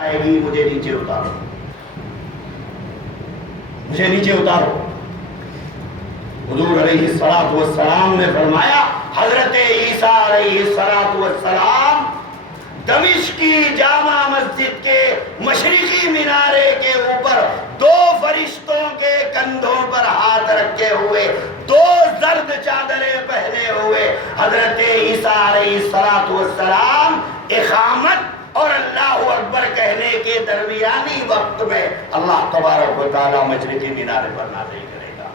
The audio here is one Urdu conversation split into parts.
آئے گی مجھے نیچے اتارو، مجھے نیچے اتارو۔ حضور علیہ السلام نے فرمایا، حضرت عیسیٰ علیہ السلام دمشق کی جامع مسجد کے مشرقی مینارے کے اوپر دو فرشتوں کے کندھوں پر ہاتھ رکھے ہوئے، دو زرد چادریں پہنے ہوئے حضرت عیسیٰ علیہ السلام اقامت اور اللہ اکبر کہنے کے درمیانی وقت میں اللہ تبارک و تعالیٰ مشرقی مینارے پر نازل کرے گا،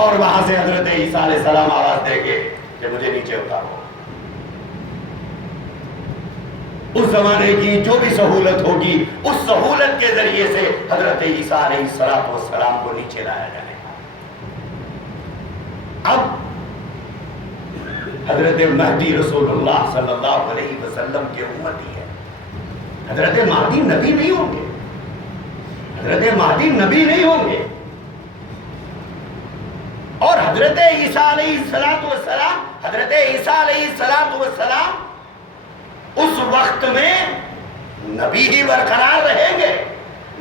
اور وہاں سے حضرت عیسیٰ علیہ السلام آواز دیں گے کہ مجھے نیچے اتارو۔ اس زمانے کی جو بھی سہولت ہوگی اس سہولت کے ذریعے سے حضرت عیسیٰ علیہ السلام کو نیچے لایا جائے گا۔ اب حضرت مہدی رسول اللہ صلی اللہ علیہ وسلم کے امتی ہے۔ حضرت مہدی نبی نہیں ہوں گے، حضرت مہدی نبی نہیں ہوں گے، اور حضرت عیسیٰ علیہ السلام حضرت عیسیٰ علیہ السلام اس وقت میں نبی ہی برقرار رہیں گے،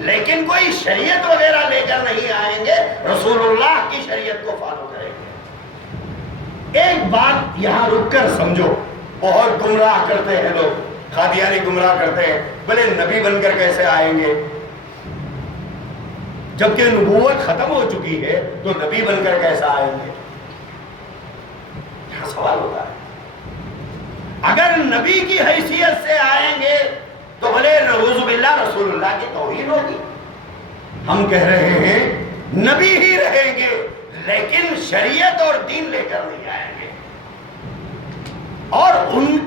لیکن کوئی شریعت وغیرہ لے کر نہیں آئیں گے، رسول اللہ کی شریعت کو فالو کریں گے۔ ایک بات یہاں رک کر سمجھو، بہت گمراہ کرتے ہیں لوگ، قادیانی گمراہ کرتے ہیں، بھلے نبی بن کر کیسے آئیں گے؟ جبکہ نبوت ختم ہو چکی ہے تو نبی بن کر کیسا آئیں گے؟ یہاں سوال ہوتا ہے۔ اگر نبی کی حیثیت سے آئیں گے تو بھلے نعوذ باللہ رسول اللہ کی توہین ہوگی۔ ہم کہہ رہے ہیں نبی ہی رہیں گے، لیکن شریعت اور دین لے کر نہیں آئیں گے، اور ان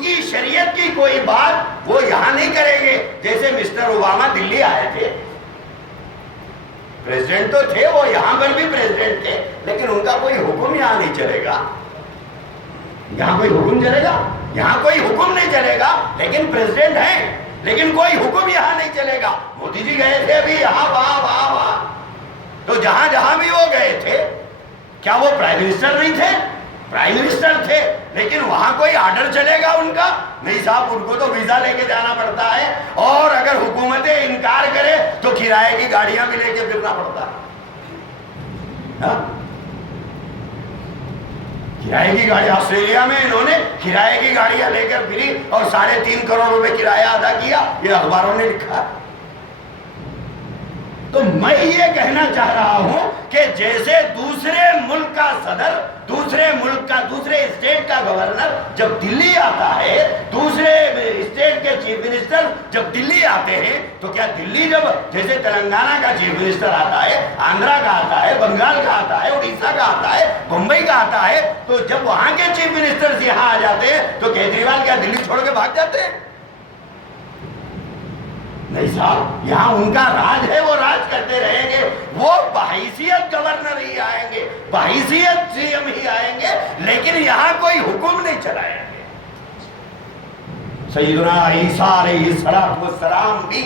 کی شریعت کی کوئی بات وہ یہاں نہیں کریں گے۔ جیسے مسٹر اوباما دلی آئے تھے، پریزیڈنٹ تو تھے، وہ یہاں پر بھی پریزیڈنٹ تھے، لیکن ان کا کوئی حکم یہاں نہیں چلے گا۔ یہاں کوئی حکم چلے گا؟ یہاں کوئی حکم نہیں چلے گا، لیکن پریزیڈنٹ ہیں، لیکن کوئی حکم یہاں نہیں چلے گا۔ مودی جی گئے تھے ابھی یہاں وہاں، تو جہاں بھی وہ گئے تھے، کیا وہ پرائم منسٹر نہیں تھے؟ پرائم منسٹر تھے، لیکن وہاں کوئی آرڈر چلے گا ان کا؟ نہیں صاحب، ان کو تو ویزا لے کے جانا پڑتا ہے، اور اگر حکومتیں انکار کرے تو کرائے کی گاڑیاں بھی لے کے پھرنا پڑتا ہے۔ کرائے کی گاڑی آسٹریلیا میں انہوں نے کرائے کی گاڑیاں لے کر پھری اور 3.5 کروڑ روپے کرایہ ادا کیا، یہ اخباروں نے لکھا۔ تو میں یہ کہنا چاہ رہا ہوں کہ جیسے دوسرے ملک کا صدر، دوسرے اسٹیٹ کا گورنر جب دلی آتا ہے، دوسرے اسٹیٹ کے چیف منسٹر جب دلی آتے ہیں، تو کیا دلی جب جیسے تلنگانہ کا چیف منسٹر آتا ہے، آندھرا کا آتا ہے، بنگال کا آتا ہے، اڑیسہ کا آتا ہے، بمبئی کا آتا ہے، تو جب وہاں کے چیف منسٹر یہاں آ جاتے ہیں تو کیجریوال کیا دلی چھوڑ کے بھاگ جاتے ہیں؟ نہیں صاحب، یہاں ان کا راج ہے، وہ راج کرتے رہیں گے، وہ بحیثیت گورنر ہی آئیں گے، بحیثیت سی ایم ہی آئیں گے، لیکن یہاں کوئی حکم نہیں چلائیں گے۔ سیدنا عیسیٰ علیہ السلام بھی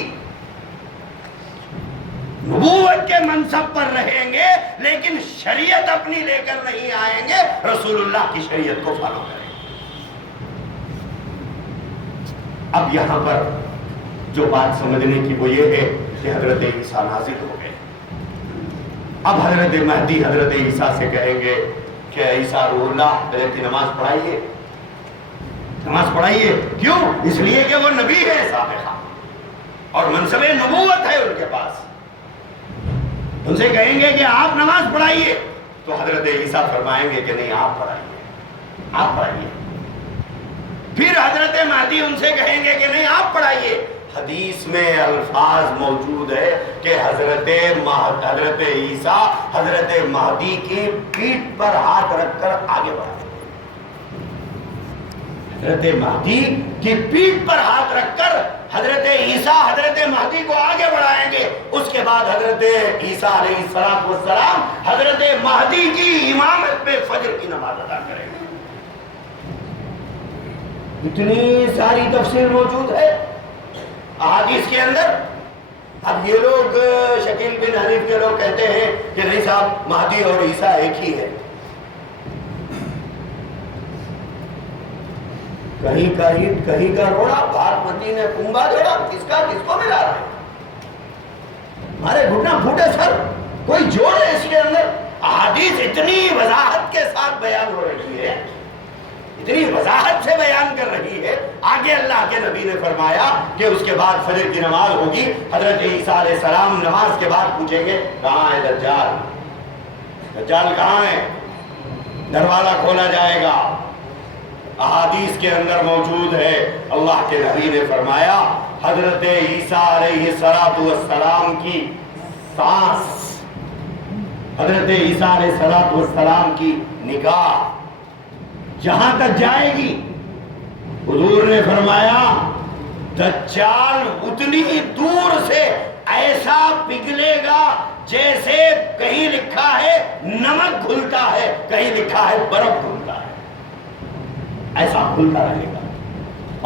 نبوت کے منصب پر رہیں گے، لیکن شریعت اپنی لے کر نہیں آئیں گے، رسول اللہ کی شریعت کو فالو کریں گے۔ اب یہاں پر جو بات سمجھنے کی وہ یہ ہے کہ حضرت عیسیٰ نازل ہو گئے۔ اب حضرت مہدی حضرت عیسیٰ سے کہیں گے کہ عیسیٰ روح اللہ، کی نماز پڑھائیے، نماز پڑھائیے۔ کیوں؟ اس لیے کہ وہ نبی ہے سابقہ، اور منصب نبوت ہے ان کے پاس۔ ان سے کہیں گے کہ آپ نماز پڑھائیے، تو حضرت عیسیٰ فرمائیں گے کہ نہیں، آپ پڑھائیے، آپ پڑھائیے۔ پھر حضرت مہدی ان سے کہیں گے کہ نہیں، آپ پڑھائیے۔ حدیث میں الفاظ موجود ہے کہ حضرت عیسیٰ حضرت مہدی کی پیٹھ پر ہاتھ رکھ کر آگے بڑھائیں گے۔ حضرت مہدی کی پیٹھ پر ہاتھ رکھ کر حضرت عیسیٰ حضرت مہدی کو آگے بڑھائیں گے۔ اس کے بعد حضرت عیسیٰ علیہ السلام حضرت مہدی کی امامت میں فجر کی نماز ادا کریں گے۔ اتنی ساری تفسیر موجود ہے احادیث کے اندر۔ اب یہ لوگ شکیل بن حنیف کے لوگ کہتے ہیں کہ نہیں صاحب، مہدی اور عیسیٰ ایک ہی ہے۔ کہیں کا عید کہیں کا روڑا، بھاگمتی نے کنبا جوڑا، کس کو ملا رہے ہیں؟ ہمارے گھٹنا پھوٹے سر، کوئی جوڑ ہے اس کے اندر؟ احادیث اتنی وضاحت کے ساتھ بیان ہو رہی ہے، اتنی وضاحت سے بیان کر رہی ہے. آگے اللہ کے نبی نے فرمایا کہ اس کے بعد فجر کی نماز ہوگی. حضرت عیسیٰ علیہ السلام نماز کے بعد پوچھیں گے کہاں ہے دجال؟ دجال کہاں ہے؟ دروازہ کھولا جائے گا. احادیث کے اندر موجود ہے، اللہ کے نبی نے فرمایا حضرت عیسیٰ علیہ السلام کی سانس، حضرت عیسیٰ علیہ السلام کی نگاہ جہاں تک جائے گی، حضور نے فرمایا دجال اتنی دور سے ایسا پگھلے گا جیسے کہیں لکھا ہے نمک گھلتا ہے، کہیں لکھا ہے برف گھلتا ہے، ایسا کھلتا رہے گا.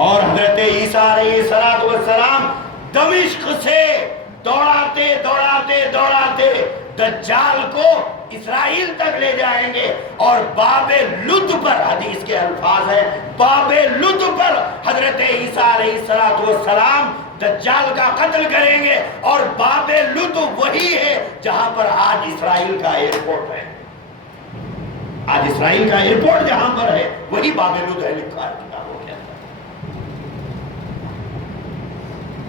اور حضرت عیسیٰ علیہ السلام دمشق سے دوڑاتے دوڑاتے دوڑاتے دجال کو اسرائیل تک لے جائیں گے، اور باب لد پر، حدیث کے الفاظ ہے، باب لد پر حضرت عیسیٰ علیہ السلام دجال کا قتل کریں گے. اور باب لد وہی ہے جہاں پر آج اسرائیل کا ایئرپورٹ ہے. آج اسرائیل کا ایئرپورٹ جہاں پر ہے وہی باب لد ہے، لکھا ہے کتابوں کے اندر.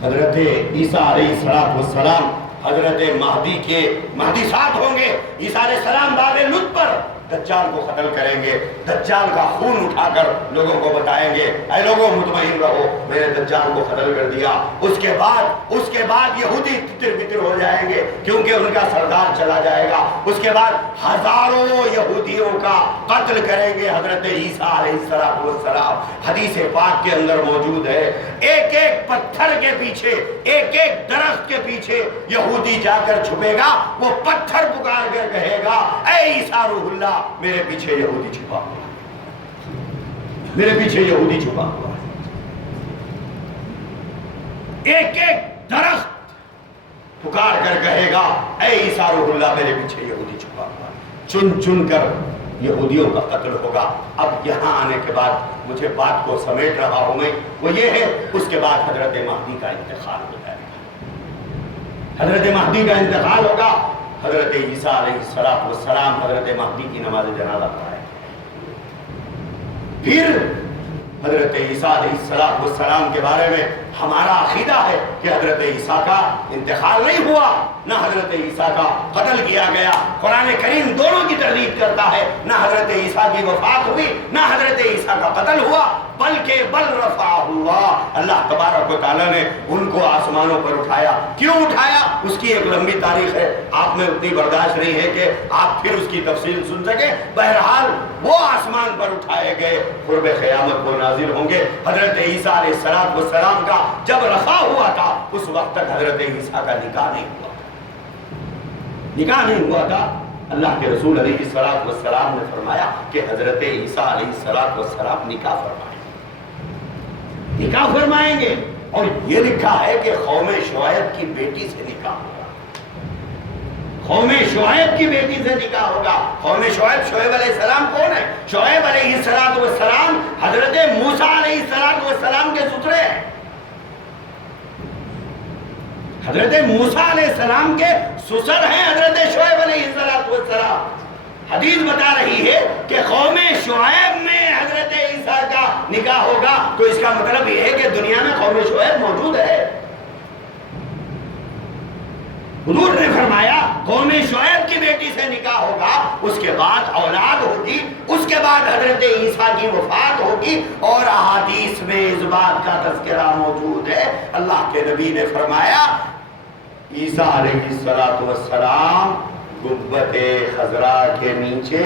حضرت عیسیٰ علیہ السلام حضرت مہدی ساتھ ہوں گے. عیسیٰ علیہ السلام باب لد پر دجال کو قتل کریں گے. دجال کا خون اٹھا کر لوگوں کو بتائیں گے اے لوگوں مطمئن رہو میں نے دجال کو قتل کر دیا. اس کے بعد یہودی تتر بتر ہو جائیں گے کیونکہ ان کا سردار چلا جائے گا. اس کے بعد ہزاروں یہودیوں کا قتل کریں گے حضرت عیسیٰ علیہ السلام. حدیث پاک کے اندر موجود ہے ایک ایک پتھر کے پیچھے، ایک ایک درخت کے پیچھے یہودی جا کر چھپے گا. وہ پتھر پکار کر کہے گا اے عیسیٰ روح اللہ میرے پیچھے یہودی چھپا ہوا، میرے پیچھے یہودی چھپا ہوا. ایک ایک درخت پکار کر کہے گا اے عیسیٰ روح اللہ میرے پیچھے یہودی چھپا ہوا. چن چن کر یہودیوں کا قتل ہوگا. اب یہاں آنے کے بعد مجھے بات کو سمیٹ رہا ہوں میں، وہ یہ ہے اس کے بعد حضرت مہدی کا انتقال ہو جائے گا. حضرت مہدی کا انتقال ہوگا. حضرت عیسیٰ علیہ السلام حضرت مہدی کی نماز جنازہ پڑھائیں. پھر حضرت عیسیٰ علیہ السلام کے بارے میں ہمارا عقیدہ ہے کہ حضرت عیسیٰ کا انتقال نہیں ہوا، نہ حضرت عیسیٰ کا قتل کیا گیا. قرآن کریم دونوں کی تردید کرتا ہے، نہ حضرت عیسیٰ کی وفات ہوئی نہ حضرت عیسیٰ کا قتل ہوا، بلکہ بل رفعہ اللہ، اللہ تبارک و تعالیٰ نے ان کو آسمانوں پر اٹھایا. کیوں اٹھایا اس کی ایک لمبی تاریخ ہے، آپ میں اتنی برداشت نہیں ہے کہ آپ پھر اس کی تفصیل سن سکیں. بہرحال وہ آسمان پر اٹھائے گئے، قرب قیامت کو نازل ہوں گے. حضرت عیسیٰ علیہ السلام کا جب رفع ہوا تھا اس وقت تک حضرت عیسیٰ کا نکاح نہیں ہوا تھا، نکاح نہیں ہوا تھا. اللہ کے رسول علیہ السلام نے فرمایا کہ حضرت عیسیٰ علیہ السلام نکاح فرمائیں گے. اور یہ لکھا ہے کہ قوم شعیب کی بیٹی سے نکاح ہوگا، قوم شعیب کی بیٹی سے نکاح ہوگا. قوم شعیب علیہ السلام کون ہے؟ شعیب علیہ السلام حضرت موسیٰ علیہ السلام کے سسرے ہیں. حضرت موسیٰ علیہ السلام کے سسر ہیں حضرت شعیب علیہ السلام. حدیث بتا رہی ہے کہ قوم شعیب میں حضرت عیسیٰ کا نکاح ہوگا. تو اس کا مطلب یہ ہے کہ دنیا میں قوم شعیب موجود ہے. حضور نے فرمایا قوم شعیب کی بیٹی سے نکاح ہوگا، اس کے بعد اولاد ہوگی، اس کے بعد حضرت عیسیٰ کی وفات ہوگی. اور احادیث میں اس بات کا تذکرہ موجود ہے. اللہ کے نبی نے فرمایا عیسیٰ علیہ السلام گنبد خضرا کے نیچے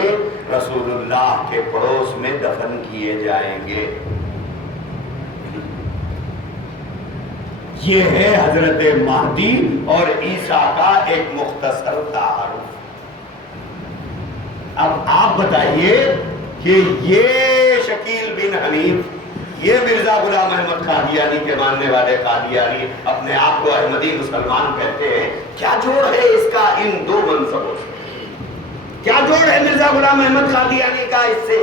رسول اللہ کے پڑوس میں دفن کیے جائیں گے. یہ ہے حضرت مہدی اور عیسیٰ کا ایک مختصر تعارف. اب آپ بتائیے کہ یہ شکیل بن حنیف، یہ مرزا غلام احمد قادیانی کے ماننے والے قادیانی اپنے آپ کو احمدی مسلمان کہتے ہیں، کیا جوڑ ہے اس کا ان دو منصبوں سے؟ کیا جوڑ ہے مرزا غلام احمد قادیانی کا اس سے؟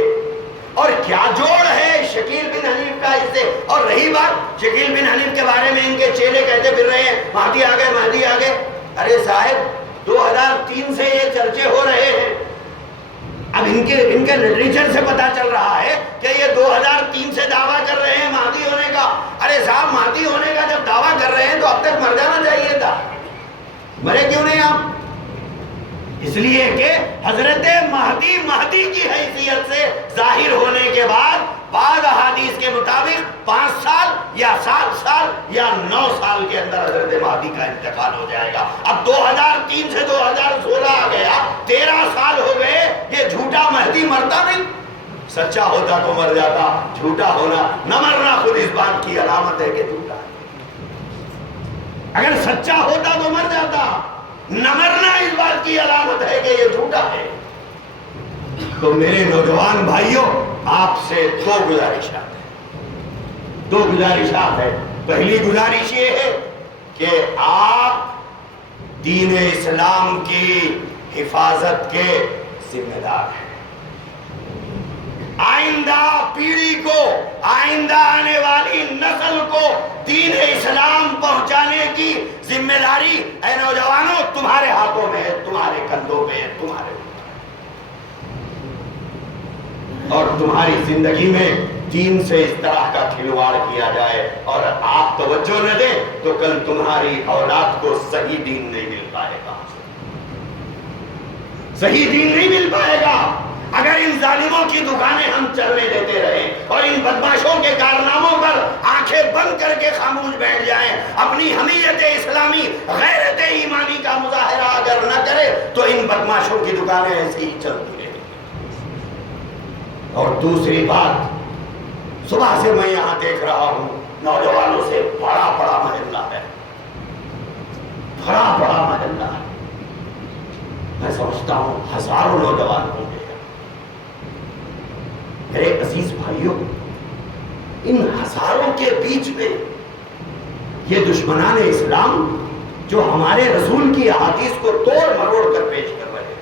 اور کیا جوڑ ہے شکیل بن حنیف کا اس سے. اور رہی بات شکیل بن حنیف کے بارے میں ان کے چیلے کہتے پھر رہے ہیں مہدی آ گئے مہدی آ گئے. ارے صاحب 2003 سے یہ چرچے ہو رہے ہیں. اب ان کے لٹریچر سے پتا چل رہا ہے کہ یہ 2003 سے دعویٰ کر رہے ہیں مہدی ہونے کا. ارے صاحب مہدی ہونے کا جب دعویٰ کر رہے ہیں تو اب تک مر جانا چاہیے تھا. مرے کیوں نہیں آپ؟ اس لیے کہ حضرت مہدی کی حیثیت سے ظاہر ہونے کے بعد بعض احادیث کے مطابق 5 سال یا 7 سال یا 9 سال کے اندر حضرت مہدی کا انتقال ہو جائے گا. اب 2003 سے 2016 آ گیا، 13 سال ہو گئے. یہ جھوٹا مہدی مرتا نہیں. سچا ہوتا تو مر جاتا، جھوٹا ہونا نہ مرنا خود اس بات کی علامت ہے کہ جھوٹا ہے. اگر سچا ہوتا تو مر جاتا، نہ مرنا اس بات کی علامت ہے کہ یہ جھوٹا ہے. تو میرے نوجوان بھائیوں آپ سے دو گزارشات ہیں. پہلی گزارش یہ ہے کہ آپ دین اسلام کی حفاظت کے ذمہ دار ہیں. آئندہ پیڑھی کو، آئندہ آنے والی نسل کو دین اسلام پہنچانے کی ذمہ داری اے نوجوانوں تمہارے ہاتھوں میں ہے، تمہارے کندھوں پہ ہے، تمہارے. اور تمہاری زندگی میں دین سے اس طرح کا کھلواڑ کیا جائے اور آپ توجہ نہ دیں تو کل تمہاری اولاد کو صحیح دین نہیں مل پائے گا. صحیح دین نہیں مل پائے گا. اگر ان ظالموں کی دکانیں ہم چلنے دیتے رہیں اور ان بدماشوں کے کارناموں پر آنکھیں بند کر کے خاموش بیٹھ جائیں، اپنی حمیت اسلامی غیرت ایمانی کا مظاہرہ اگر نہ کرے تو ان بدماشوں کی دکانیں ایسی ہی چلتی رہیں. اور دوسری بات، صبح سے میں یہاں دیکھ رہا ہوں نوجوانوں سے بڑا محلہ ہے، بڑا محلہ ہے. میں سمجھتا ہوں ہزاروں نوجوان ہوں گے. میرے عزیز بھائیوں، ان ہزاروں کے بیچ میں یہ دشمنان اسلام جو ہمارے رسول کی احادیث کو توڑ مروڑ کر پیش کر رہے ہیں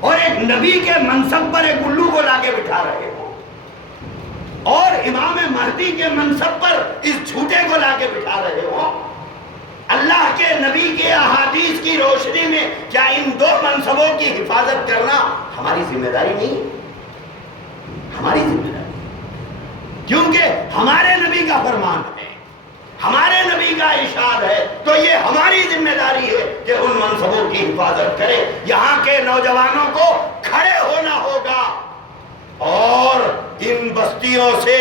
اور ایک نبی کے منصب پر ایک الو کو لا کے بٹھا رہے ہوں اور امام مہدی کے منصب پر اس جھوٹے کو لا کے بٹھا رہے ہوں، اللہ کے نبی کے احادیث کی روشنی میں کیا ان دو منصبوں کی حفاظت کرنا ہماری ذمہ داری نہیں ہے؟ ہماری ذمہ داری، کیونکہ ہمارے نبی کا فرمان ہے، ہمارے نبی کا ارشاد ہے، تو یہ ہماری ذمہ داری ہے کہ ان منصبوں کی حفاظت کرے. یہاں کے نوجوانوں کو کھڑے ہونا ہوگا اور ان بستیوں سے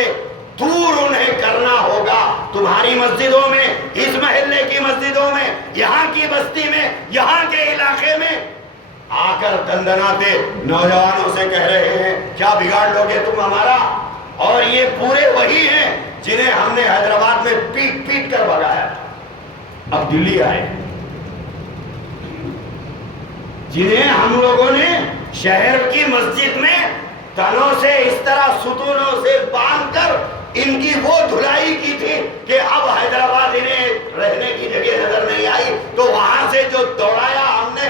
دور انہیں کرنا ہوگا. تمہاری مسجدوں میں، اس محلے کی مسجدوں میں، یہاں کی بستی میں، یہاں کے علاقے میں آ کر دندناتے نوجوانوں سے کہہ رہے ہیں کیا بگاڑ لوگے تم ہمارا. اور یہ پورے وہی ہیں جنہیں ہم نے حیدرآباد میں پیٹ کر بھگایا تھا. اب دلی آئے، جنہیں ہم لوگوں نے شہر کی مسجد میں تنوں سے اس طرح ستونوں سے باندھ کر ان کی وہ دھلائی کی تھی کہ اب حیدرآباد انہیں رہنے کی جگہ نظر نہیں آئی، تو وہاں سے جو دوڑایا ہم نے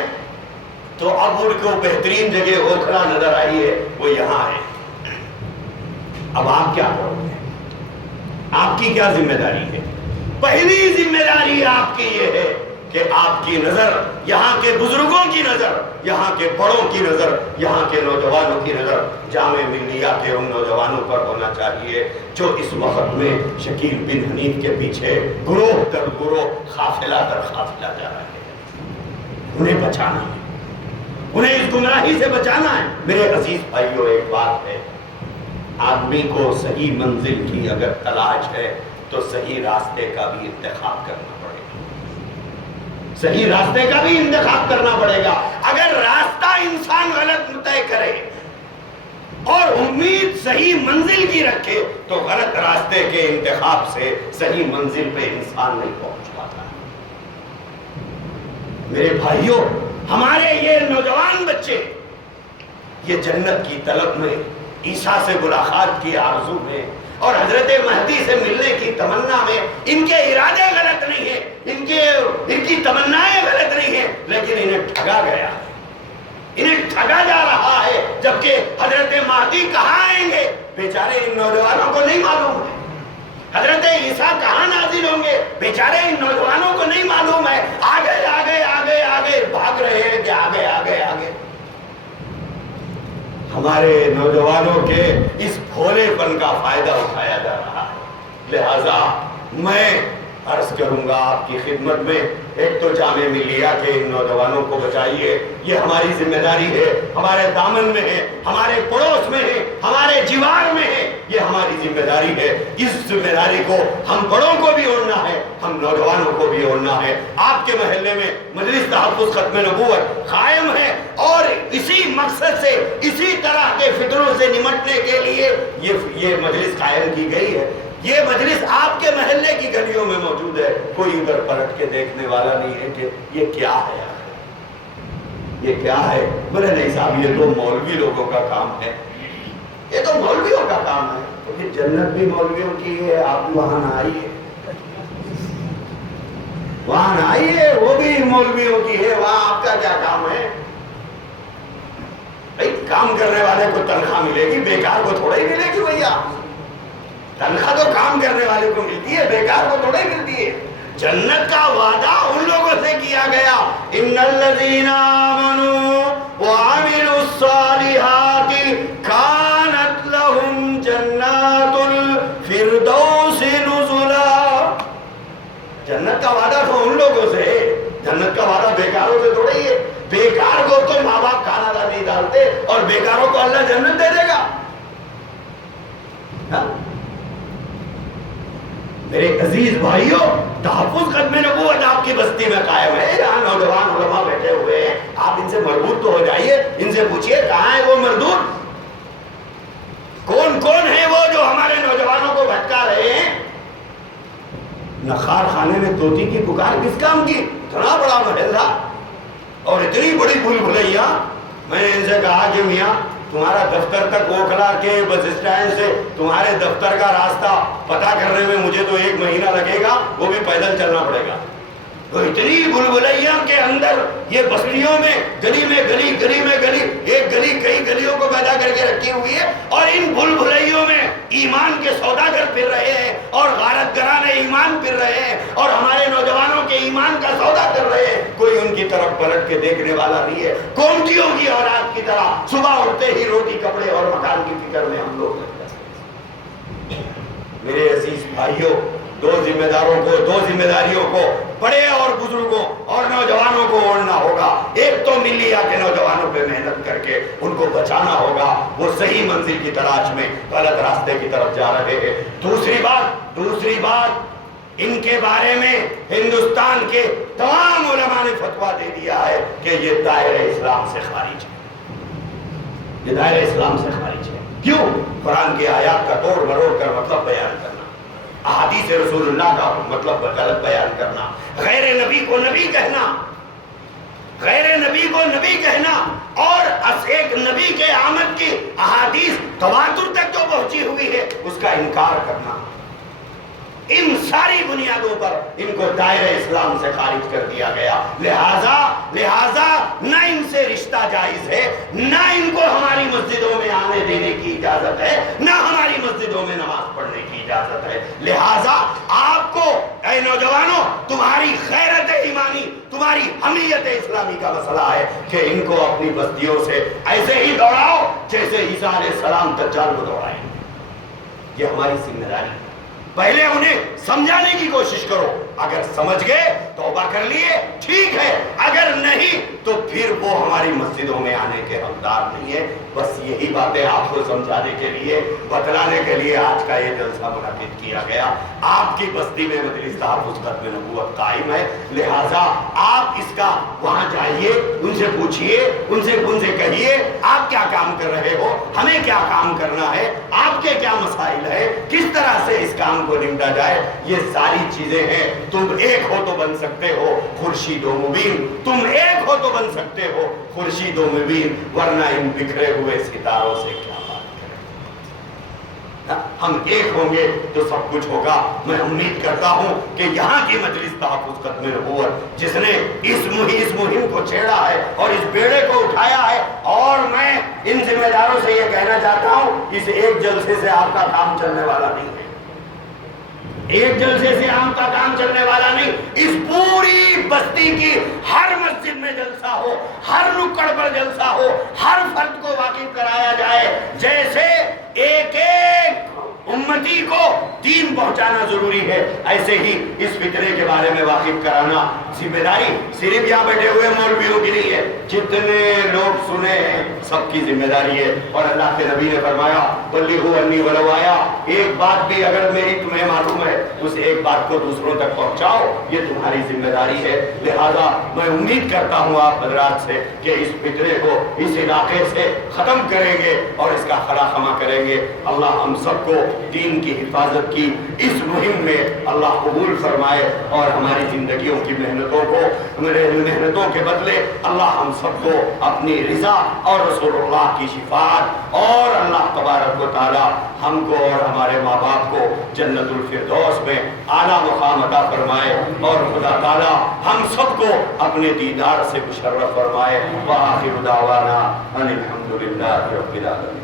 تو اب ان کو بہترین جگہ اوکھلا نظر آئی ہے، وہ یہاں ہے. اب آپ کیا کرو گے؟ آپ کی کیا ذمہ داری ہے؟ پہلی ذمہ داری آپ کی یہ ہے کہ آپ کی نظر یہاں کے بزرگوں کی نظر، یہاں کے بڑوں کی نظر، یہاں کے نوجوانوں کی نظر جامع ملیہ کے ان نوجوانوں پر ہونا چاہیے جو اس وقت میں شکیل بن حنیف کے پیچھے گروہ در گروہ، قافلہ در قافلہ جا رہے ہیں. انہیں بچانا ہے، انہیں اس گمراہی سے بچانا ہے. میرے عزیز بھائیوں، ایک بات ہے، آدمی کو صحیح منزل کی اگر تلاش ہے تو صحیح راستے کا بھی انتخاب کرنا پڑے گا. صحیح راستے کا بھی انتخاب کرنا پڑے گا. اگر راستہ انسان غلط طے کرے اور امید صحیح منزل کی رکھے تو غلط راستے کے انتخاب سے صحیح منزل پہ انسان نہیں پہنچ پاتا. میرے بھائیوں، ہمارے یہ نوجوان بچے یہ جنت کی طلب میں، عیسیٰ سے ملاقات کی آرزو میں اور حضرت مہدی سے ملنے کی تمنا میں، ان کے ارادے غلط نہیں ہیں، ان کی تمنائیں غلط نہیں ہیں، لیکن انہیں ٹھگا گیا ہے، انہیں ٹھگا جا رہا ہے. جبکہ حضرت مہدی کہاں آئیں گے بیچارے ان نوجوانوں کو نہیں معلوم ہے. حضرت عیسیٰ کہاں نازل ہوں گے بیچارے ان نوجوانوں کو نہیں معلوم ہے. آگے آگے آگے آگے بھاگ رہے ہیں کہ آگے آگے آگے. ہمارے نوجوانوں کے اس بھولے پن کا فائدہ اٹھایا جا رہا ہے. لہذا میں عرض کروں گا آپ کی خدمت میں، ایک تو جامع ملیہ کے ان نوجوانوں کو بچائیے، یہ ہماری ذمہ داری ہے، ہمارے دامن میں ہے، ہمارے پڑوس میں ہے، ہمارے جوار میں ہے، یہ ہماری ذمہ داری ہے. اس ذمہ داری کو ہم بڑوں کو بھی اوڑھنا ہے، ہم نوجوانوں کو بھی اوڑھنا ہے. آپ کے محلے میں مجلس تحفظ ختم نبوت قائم ہے اور اسی مقصد سے، اسی طرح کے فتنوں سے نمٹنے کے لیے یہ مجلس قائم کی گئی ہے. یہ مجلس آپ کے محلے کی گلیوں میں موجود ہے. کوئی ادھر پلٹ کے دیکھنے والا نہیں ہے کہ یہ کیا ہے، یہ کیا ہے. بولے نہیں صاحب یہ تو مولوی لوگوں کا کام ہے، یہ تو مولویوں کا کام ہے. تو پھر جنت بھی مولویوں کی ہے، آپ بھی وہاں نہ آئیے، وہاں نہ آئیے، وہ بھی مولویوں کی ہے. وہاں آپ کا کیا کام ہے؟ کام کرنے والے کو تنخواہ ملے گی، بیکار کو تھوڑا ہی ملے گی. بھیا تنخواہ تو کام کرنے والے کو ملتی ہے، بیکار کو تھوڑا ہی ملتی ہے. جنت کا وعدہ ان لوگوں سے کیا گیا، ان الذین آمنوا وعملوا الصالحات کانت لهم جنات الفردوس نزلا. جنت کا وعدہ تو ان لوگوں سے، جنت کا وعدہ بیکاروں سے تھوڑا ہی ہے. بیکار کو تو ماں باپ کھانا نہیں ڈالتے اور بیکاروں کو اللہ جنت دے دے گا. میرے عزیز بھائیوں، تحفظ ختم نبوت آپ کی بستی میں قائم ہے. یہاں نوجوان علماء بیٹھے ہوئے ہیں، آپ ان سے مربوط تو ہو جائیے، ان سے پوچھئے کہاں ہے وہ مردود، کون کون ہے وہ جو ہمارے نوجوانوں کو بھٹکا رہے ہیں. نخار خانے میں طوطی کی پکار کس کام کی؟ اتنا بڑا محلہ اور اتنی بڑی بھول بھلائیاں. میں نے ان سے کہا کہ میاں تمہارا دفتر تک اوکھلا کے بس اسٹینڈ سے تمہارے دفتر کا راستہ پتہ کرنے میں مجھے تو 1 مہینہ لگے گا، وہ بھی پیدل چلنا پڑے گا. تو اتنی بلبلیاں کے اندر یہ بستیوں میں گلی میں گلی، گلی میں گلی، ایک گلی کئی گلیوں کو پیدا کر کے رکھی ہوئی ہے، اور ان بلبلیوں میں ایمان کے سوداگر پھر رہے ہیں اور غارت گران ایمان پھر رہے ہیں اور ہمارے نوجوانوں کے ایمان کا سودا کر رہے ہیں. کوئی ان کی طرف پلٹ کے دیکھنے والا نہیں ہے. کونٹیوں کی اولاد کی طرح صبح اٹھتے ہی روٹی کپڑے اور مکان کی فکر میں ہم لوگ لگ جاتے ہیں. میرے عزیز بھائیوں، دو ذمہ داریوں کو بڑے اور بزرگوں اور نوجوانوں کو اوڑھنا ہوگا. ایک تو ملیہ کے نوجوانوں پہ محنت کر کے ان کو بچانا ہوگا، وہ صحیح منزل کی تلاش میں غلط راستے کی طرف جا رہے ہیں. دوسری بات ان کے بارے میں ہندوستان کے تمام علماء نے فتویٰ دے دیا ہے کہ یہ دائرہ اسلام سے خارج ہے. یہ دائرہ اسلام سے خارج ہے. کیوں؟ قرآن کی آیات کا توڑ مروڑ کر مطلب بیان کرنا، احادیث رسول اللہ کا مطلب غلط بیان کرنا، غیر نبی کو نبی کہنا، غیر نبی کو نبی کہنا، اور ایک نبی کے آمد کی احادیث تواتر تک جو پہنچی ہوئی ہے اس کا انکار کرنا. ان ساری بنیادوں پر ان کو دائرہ اسلام سے خارج کر دیا گیا. لہذا نہ ان سے رشتہ جائز ہے، نہ ان کو ہماری مسجدوں میں آنے دینے کی اجازت ہے، نہ ہماری مسجدوں میں نماز پڑھنے کی اجازت ہے. لہذا آپ کو اے نوجوانوں، تمہاری غیرت ایمانی، تمہاری حمیت اسلامی کا مسئلہ ہے کہ ان کو اپنی بستیوں سے ایسے ہی دوڑاؤ جیسے عیسیٰ علیہ السلام دجال کو دوڑائیں. یہ ہماری ذمہ داری ہے. پہلے انہیں سمجھانے کی کوشش کرو. اگر سمجھ گئے توبہ کر لیے ٹھیک ہے، اگر نہیں تو پھر وہ ہماری مسجدوں میں آنے کے حقدار نہیں ہے. بس یہی باتیں آپ کو سمجھانے کے لیے، بتلانے کے لیے آج کا یہ جلسہ منعقد کیا گیا. آپ کی بستی میں مجلس تحفظ ختم نبوت قائم ہے، لہٰذا آپ اس کا وہاں جائیے، ان سے پوچھئے، ان سے کہیے آپ کیا کام کر رہے ہو، ہمیں کیا کام کرنا ہے، آپ کے کیا مسائل ہے، کس طرح سے اس کام کو نمٹا جائے. یہ ساری چیزیں ہیں. تم ایک ہو تو بن سکتے ہو خورشید و مبین، تم ایک ہو تو بن سکتے ہو خورشید و مبین، ورنہ ان بکھرے ہوئے ستاروں سے کیا بات کریں. ہم ایک ہوں گے تو سب کچھ ہوگا. میں امید کرتا ہوں کہ یہاں کی مجلس تحفظ ختم نبوت جس نے اس مہم کو چھیڑا ہے اور اس بیڑے کو اٹھایا ہے، اور میں ان ذمہ داروں سے یہ کہنا چاہتا ہوں اس ایک جلسے سے آپ کا کام چلنے والا نہیں ہے. ایک جلسے سے عام کا کام چلنے والا نہیں. اس پوری بستی کی ہر مسجد میں جلسہ ہو، ہر نکڑ پر جلسہ ہو، ہر فرد کو واقف کرایا جائے. جیسے ایک ایک امتی کو دین پہنچانا ضروری ہے، ایسے ہی اس فتنے کے بارے میں واقف کرانا ذمہ داری صرف یہاں بیٹھے ہوئے مولویوں کی نہیں ہے، جتنے لوگ سنے ہیں سب کی ذمہ داری ہے. اور اللہ کے نبی نے فرمایا بلغوا انی ولو آیا، ایک بات بھی اگر میری تمہیں معلوم ہے اس ایک بات کو دوسروں تک پہنچاؤ، یہ تمہاری ذمہ داری ہے. لہذا میں امید کرتا ہوں آپ حضرات سے کہ اس فتنے کو اس علاقے سے ختم کریں گے اور اس کا خلا خما کریں گے. اللہ ہم سب کو دین کی حفاظت کی اس مہم میں اللہ قبول فرمائے اور ہماری زندگیوں کی محنتوں کو، ہمارے محنتوں کے بدلے اللہ ہم سب کو اپنی رضا اور رسول اللہ کی شفاعت، اور اللہ تبارک و تعالی ہم کو اور ہمارے ماں باپ کو جنت الفردوس میں اعلیٰ مقام عطا فرمائے، اور خدا تعالی ہم سب کو اپنے دیدار سے مشرف فرمائے. وآخر دعوانا ان الحمد للہ رب العالمین.